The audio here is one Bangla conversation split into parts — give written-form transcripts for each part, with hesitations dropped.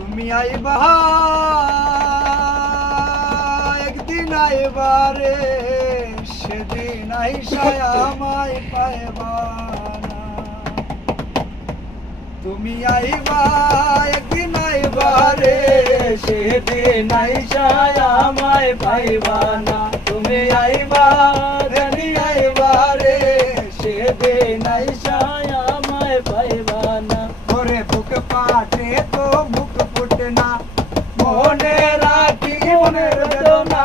তুমি আইবা একদিন আইবা রে, সেদিন আইসায় আমায় পাইবা না। তুমি আইবা একদিন আইবা রে, সেদিন আইসায় আমায় পাইবা না। তুমি আইবা জানি আইবা রে, সেদিন আইসায় আমায় পাইবা না। ওরে বুক পাটে তো মুখ ফুটে না, মনে রাখি মনের বেদনা,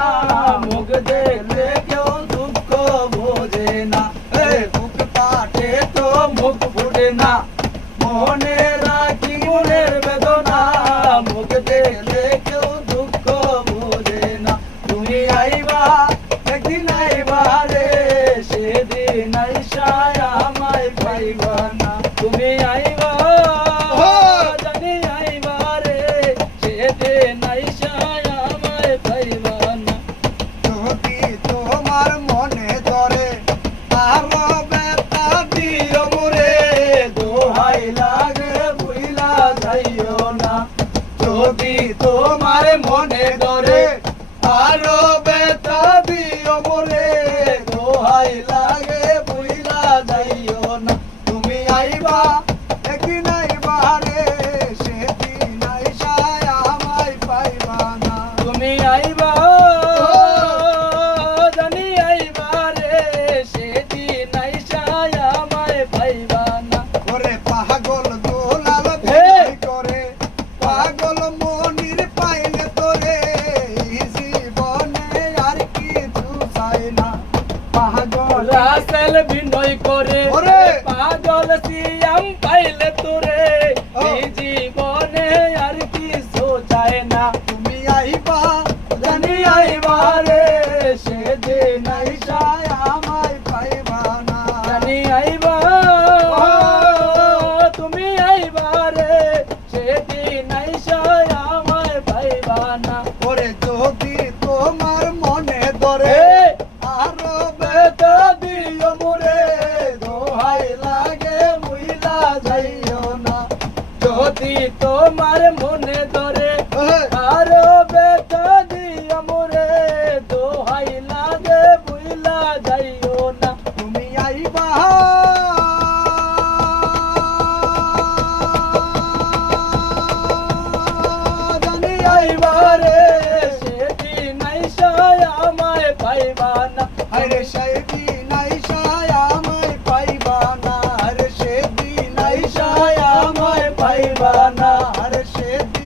মুখ দেখলে কেউ দুঃখ বোঝে না। বুক পাটে তো মুখ ফুটে না, মনে রাখি মনের বেদনা, মুখ দেখলে কেউ দুঃখ বোঝে না। তুমি আইবা একদিন আইবা রে, সেদিন আইসায় আমায় পাইবা না। তুমি আইবা জানি আইবা রে, সেদিন আইসায় আমায় পাইবা না। যদি তোমার মনে ধরে আরো ব্যথা দিও মোরে, দোহাই লাগে ভুইলা যাইও না। যদি তোমার মনে ধরে আরো ব্যথা দিও মোরে, দোহাই লাগে ভুইলা যাইও না। তুমি আইবা একদিন আইবা রে, সেদিন আইসায় আমায় পাইবা না। তুমি আইবা জানি আইবা রে, সেদিন আইসায় আমায় পাইবা না। ওরে পাগল দোলাল ভয় করে, পাগল মনির পাইলে তোরে, এই জীবনে আর কিছু চাই না। পাগল রাসেল বিনয় করে ওরে! পাগল সিয়াম পাইলে তোরে, ও! এই জীবনে আর কিছু চায় না। তুমি আইবা জানি আইবা রে, সেদিন আইসায় আমায় পাইবা না। জানি আইবা তুমি আইবা রে, সেদিন আইসায় আমায় পাইবা না। ওরে যদি তোমার মনে ধরে আরো বেতা দিও মোরে, দোহাই লাগে মুইলা যাইও না। যদি তোমার মনে ধরে আরো বেতা দিও মোরে, দোহাই লাগে মুইলা যাইও না। তুমি আইবা জানি আইবা রে, সেদিন আইসায় আমায় পাইবা না। আরে সেই